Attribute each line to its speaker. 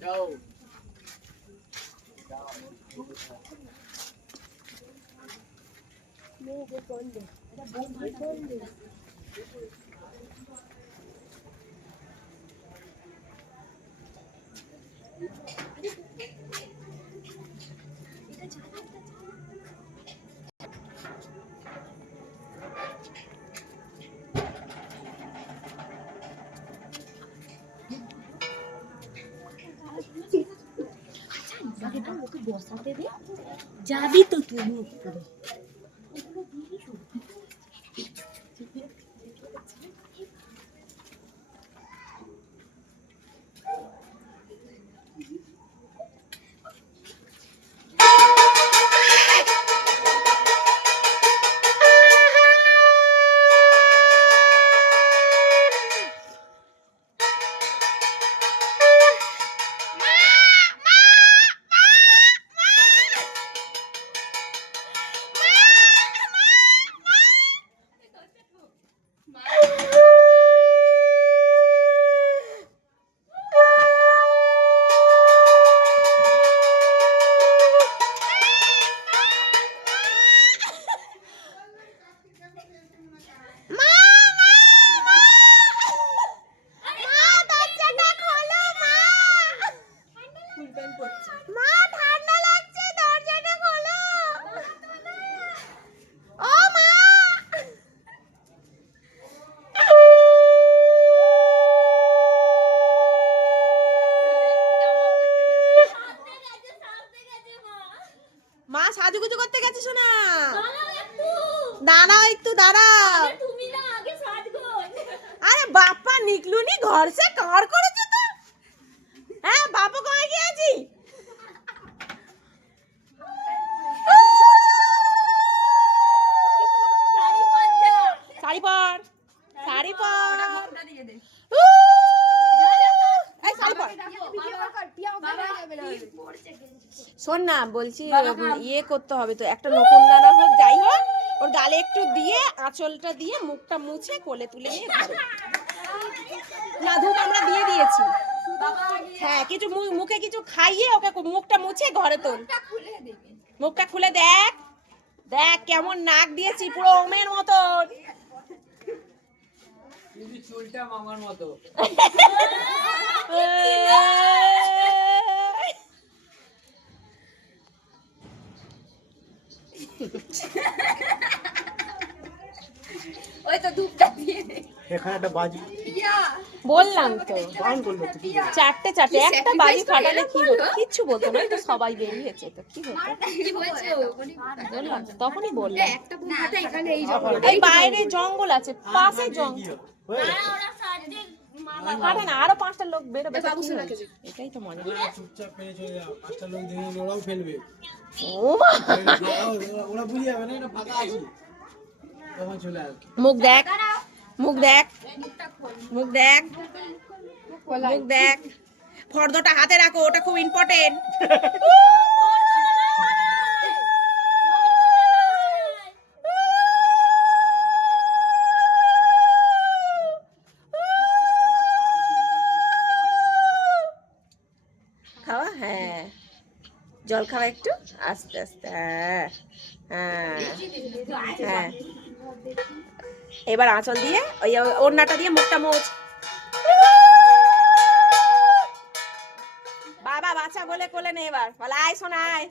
Speaker 1: đâu? Mua cái con
Speaker 2: đi mua cái con đi যাবি তো তুই উপরে করতে গেছে শোনা দাঁড়াও একটু। দাঁড়াও আরে বাপ্পা নিকলুনি ঘর সে কার করেছে শোন না বলছি ইয়ে করতে হবে তো একটা নতুন দানা হোক যাই হোক ওর গালে একটু দিয়ে আঁচলটা দিয়ে মুখটা মুছে কোলে তুলে নিয়ে না ধূপ আমরা দিয়ে দিয়েছি। হ্যাঁ কিছু মুখে কিছু খাইয়ে ওকে মুখটা মুছে ঘরে তোল। মুখটা খুলে দেখ। দেখ কেমন নাক দিয়েছি পুরো ওমের
Speaker 3: কিন্তু চুলটা মামার মতো।
Speaker 1: ওই তো ধূপটা দিয়ে
Speaker 4: এখানে একটা বাজি
Speaker 2: বললাম তো? চারটে চারটে। একটা বাজি ফাটালে কি হতো? কিচ্ছু বলতো না এই তো সবাই বেরিয়েছে তো কি হতো?
Speaker 1: কি হয়েছে?
Speaker 2: বললাম তখনই বললাম।
Speaker 1: একটা বুঝাটা এখানে এই
Speaker 2: এই বাইরে জঙ্গল আছে পাশে জঙ্গল। না আরও পাঁচটা লোক বেরোবে তো
Speaker 1: বাবু
Speaker 2: কি
Speaker 1: সোনাকে
Speaker 2: হয়েছে? এটাই তো মজা।
Speaker 4: চুপচাপ পেয়ে চলে যাও পাঁচটা লোক দেখে ওরাও ফেলবে।
Speaker 2: ও মা!
Speaker 4: ওরা- ওরা বুঝে যাবে না এটা ফাঁকা আছে। তখন চলে আসবে।
Speaker 2: মুখ দেখ। মুখ দেখ। মুখ দেখ। মুখ দেখ। ফর্দটা হাতে রাখো ওটা খুব ইম্পর্টেন্ট জল খাওয়া একটু? আস্তে আস্তে হ্যাঁ হ্যাঁ হ্যাঁ। এবার আঁচল দিয়ে ওই ওড়নাটা দিয়ে মুখটা মোচ বাবা বাচ্চা বলে কোলে নে এবার। বলে, আয় শোনায়